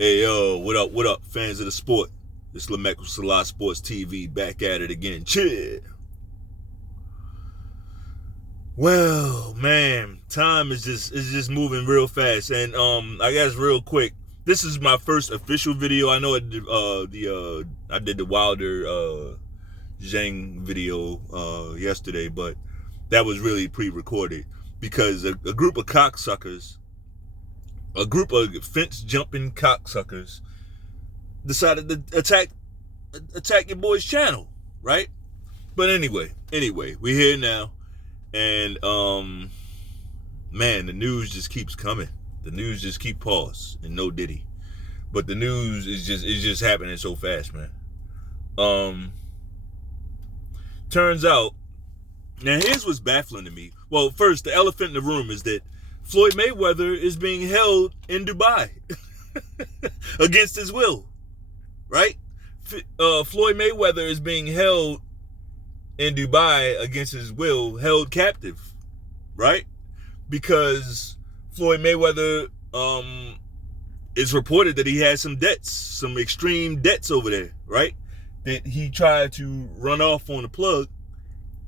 Hey yo, what up, fans of the sport? This Lamek with Salah Sports TV back at it again. Chill. Well, man, time is just moving real fast, and I guess real quick. This is my first official video. I know I did the Wilder Zhang video yesterday, but that was really pre-recorded because a group of cocksuckers, a group of fence jumping cocksuckers, decided to attack your boy's channel, right? But anyway, we're here now, and man, the news just keeps coming. The news just keep pause and no diddy, but the news is just happening so fast, man. Turns out, now here's what's baffling to me. Well, first, the elephant in the room is that Floyd Mayweather is being held in Dubai against his will, right? Floyd Mayweather is being held in Dubai against his will, held captive, right? Because Floyd Mayweather is reported that he has some debts, some extreme debts over there, right? That he tried to run off on the plug,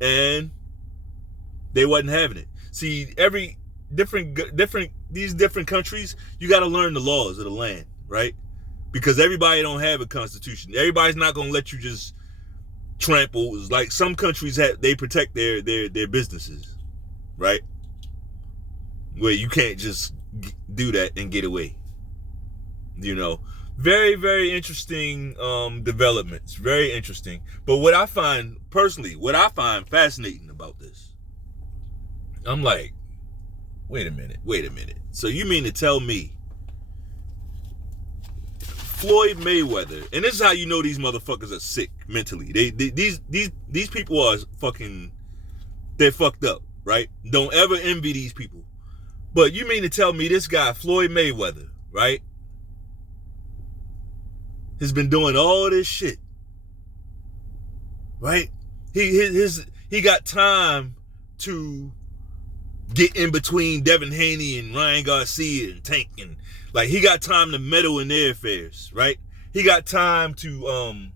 and they wasn't having it. See, every these different countries, you got to learn the laws of the land, right? Because everybody don't have a constitution. Everybody's not gonna let you just trample. Like some countries they protect their businesses, right? Where you can't just do that and get away. You know, very, very interesting developments. Very interesting. But what I find fascinating about this, I'm like, wait a minute. So you mean to tell me Floyd Mayweather, and this is how you know these motherfuckers are sick mentally. These people are they're fucked up, right? Don't ever envy these people. But you mean to tell me this guy, Floyd Mayweather, right, has been doing all this shit, right? He got time to get in between Devin Haney and Ryan Garcia and Tank, and like he got time to meddle in their affairs, right? He got time to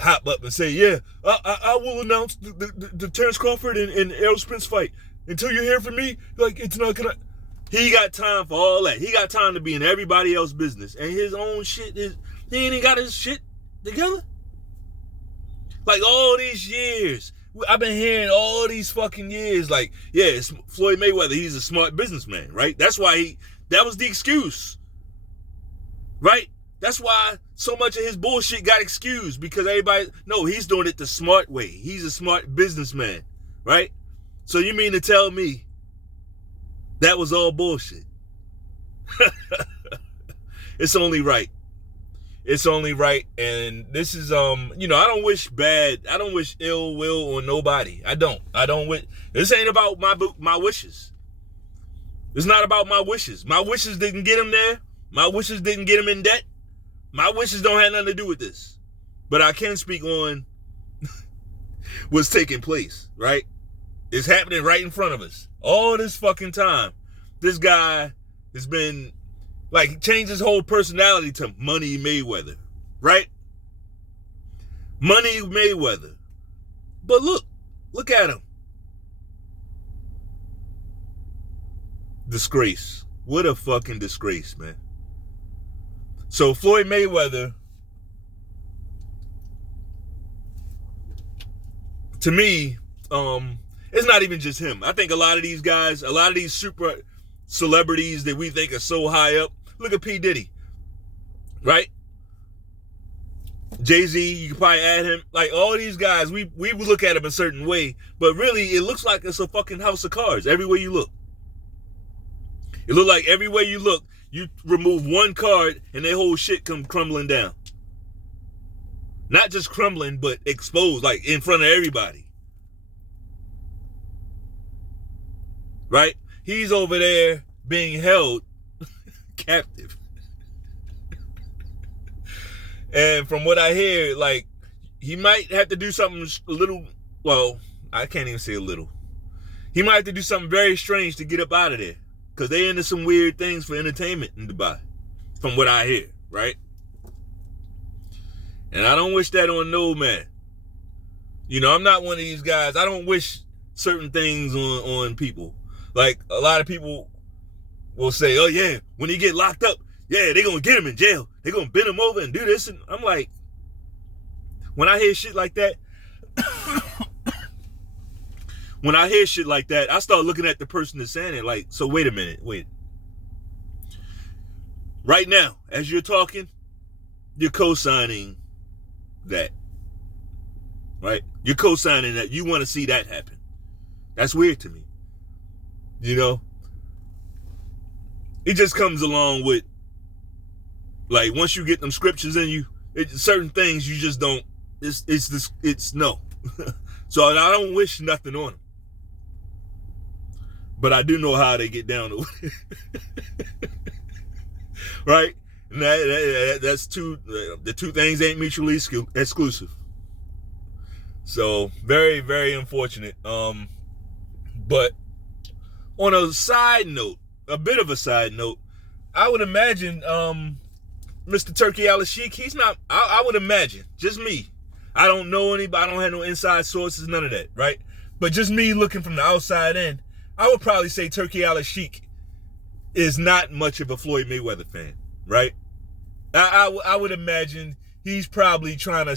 hop up and say, yeah, I will announce the Terrence Crawford and Errol Spence fight. Until you hear from me, like, it's not gonna. He got time for all that. He got time to be in everybody else's business, and his own shit he ain't even got his shit together. Like all these years, I've been hearing all these fucking years, like, yeah, it's Floyd Mayweather, he's a smart businessman, right? That's why that was the excuse, right? That's why so much of his bullshit got excused, because no, he's doing it the smart way. He's a smart businessman, right? So you mean to tell me that was all bullshit? It's only right. It's only right. And this is, I don't wish ill will on nobody. I don't wish. This ain't about my wishes. It's not about my wishes. My wishes didn't get him there. My wishes didn't get him in debt. My wishes don't have nothing to do with this. But I can speak on what's taking place, right? It's happening right in front of us. All this fucking time. This guy has been, like, he changed his whole personality to Money Mayweather, right? Money Mayweather. But look at him. Disgrace. What a fucking disgrace, man. So Floyd Mayweather, to me, it's not even just him. I think a lot of these guys, a lot of these super celebrities that we think are so high up. Look at P. Diddy, right? Jay-Z, you can probably add him. Like all these guys, we would look at them a certain way, but really it looks like it's a fucking house of cards everywhere you look. It looks like everywhere you look, you remove one card and their whole shit come crumbling down. Not just crumbling, but exposed, like in front of everybody. Right? He's over there being held captive. And from what I hear, like, he might have to do something a little, well, I can't even say a little. He might have to do something very strange to get up out of there. Because they into some weird things for entertainment in Dubai. from what I hear, right? And I don't wish that on no man. You know, I'm not one of these guys. I don't wish certain things on people. Like, a lot of people will say, oh yeah, when he get locked up, yeah, they're going to get him in jail. They're going to bend him over and do this. And I'm like, when I hear shit like that, I start looking at the person that's saying it like, so wait a minute, wait. Right now, as you're talking, you're co-signing that. Right? You're co-signing that. You want to see that happen. That's weird to me. You know? It just comes along with, like, once you get them scriptures in you, certain things you just don't, it's no. So I don't wish nothing on them. But I do know how they get down to it. Right? And that's the two things ain't mutually exclusive. So very, very unfortunate. But on a side note, a bit of a side note, I would imagine Mr. Turkey Al-Sheikh, he's not, I would imagine, just me. I don't know anybody, I don't have no inside sources, none of that, right? But just me looking from the outside in, I would probably say Turkey Al-Sheikh is not much of a Floyd Mayweather fan, right? I would imagine he's probably trying to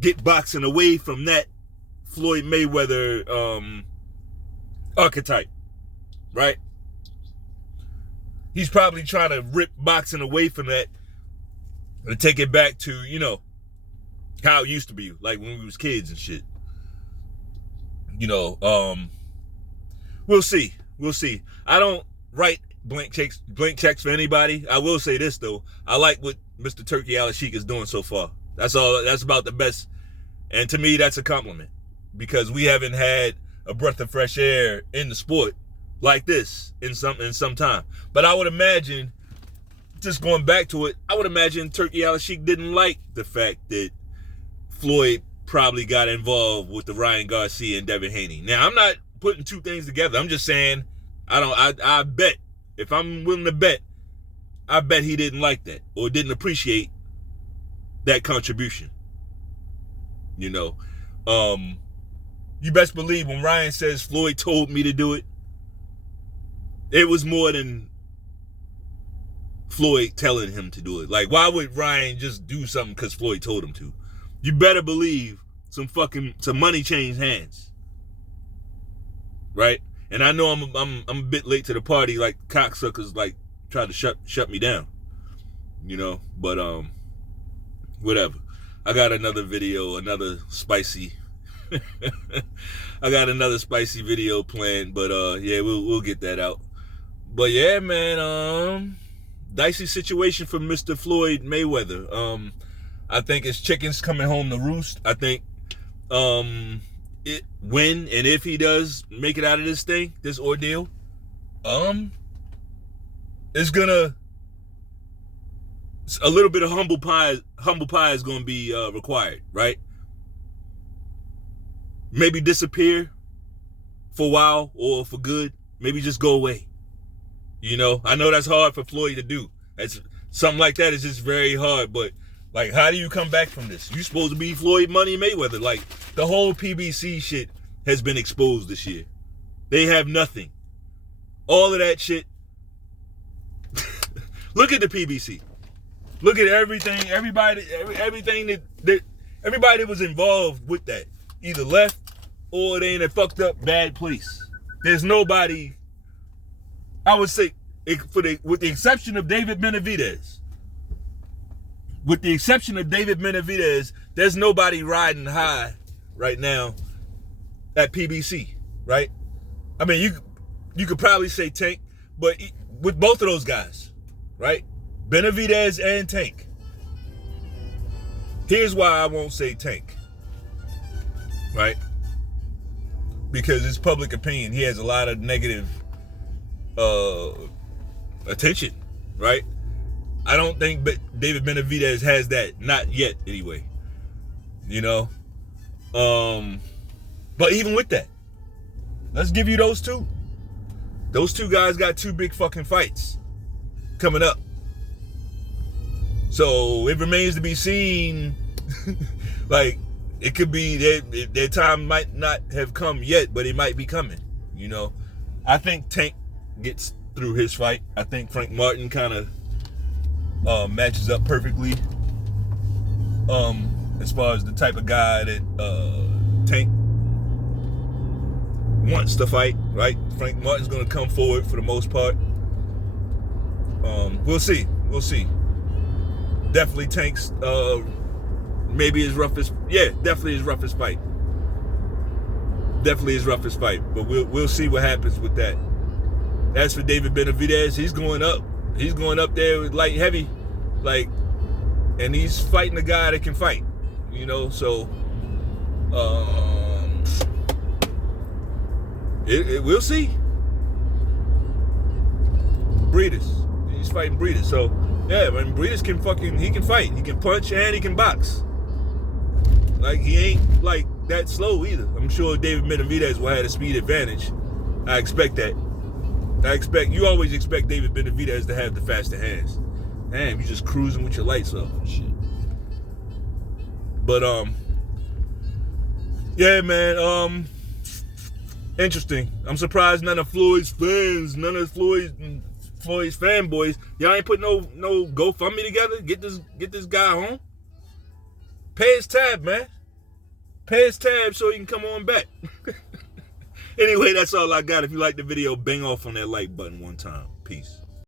get boxing away from that Floyd Mayweather archetype, right? He's probably trying to rip boxing away from that and take it back to, you know, how it used to be, like when we was kids and shit. You know, we'll see. I don't write blank checks for anybody. I will say this though. I like what Mr. Turkey Al-Sheikh is doing so far. That's all. That's about the best. And to me, that's a compliment because we haven't had a breath of fresh air in the sport like this in some time. But I would imagine, just going back to it, I would imagine Turkey Al-Sheikh didn't like the fact that Floyd probably got involved with the Ryan Garcia and Devin Haney. Now, I'm not putting two things together. I'm just saying, I bet, if I'm willing to bet, I bet he didn't like that or didn't appreciate that contribution. You know, you best believe when Ryan says Floyd told me to do it, it was more than Floyd telling him to do it. Like, why would Ryan just do something because Floyd told him to? You better believe some money changed hands, right? And I know I'm a bit late to the party, like cocksuckers like try to shut me down, you know. But whatever. I got another video, another spicy. I got another spicy video planned, but yeah, we'll get that out. But yeah, man, dicey situation for Mr. Floyd Mayweather. I think his chicken's coming home to roost. I think when and if he does make it out of this thing, this ordeal, it's gonna, a little bit of humble pie is gonna be required, right? Maybe disappear for a while or for good. Maybe just go away. You know, I know that's hard for Floyd to do. That's something like that is just very hard, but like, how do you come back from this? You supposed to be Floyd Money Mayweather. Like, the whole PBC shit has been exposed this year. They have nothing. All of that shit. Look at the PBC. Look at everything. Everything that everybody that was involved with that either left or they in a fucked up bad place. There's nobody. I would say, with the exception of David Benavidez. With the exception of David Benavidez, there's nobody riding high right now at PBC, right? I mean, you could probably say Tank, but with both of those guys, right? Benavidez and Tank. Here's why I won't say Tank, right? Because it's public opinion. He has a lot of negative attention, right? I don't think David Benavidez has that. Not yet, anyway. You know? But even with that, let's give you those two. Those two guys got two big fucking fights coming up. So it remains to be seen. Like, it could be their time might not have come yet, but it might be coming. You know, I think Tank gets through his fight. I think Frank Martin kind of matches up perfectly. As far as the type of guy that Tank wants to fight, right? Frank Martin's going to come forward for the most part. We'll see. Definitely Tank's maybe his roughest. Yeah, definitely his roughest fight. But we'll see what happens with that. As for David Benavidez, he's going up. He's going up there with light heavy, like, and he's fighting a guy that can fight. You know, so we'll see. Breeders. He's fighting Breeders. So yeah, man, Breeders he can fight. He can punch and he can box. Like, he ain't like that slow either. I'm sure David Benavidez will have a speed advantage. I expect that. You always expect David Benavidez to have the faster hands. Damn, you just cruising with your lights up and shit. But yeah, man, interesting. I'm surprised none of Floyd's fanboys, y'all ain't put no GoFundMe together. Get this guy home. Pay his tab, man. Pay his tab so he can come on back. Anyway, that's all I got. If you like the video, bang off on that like button one time. Peace.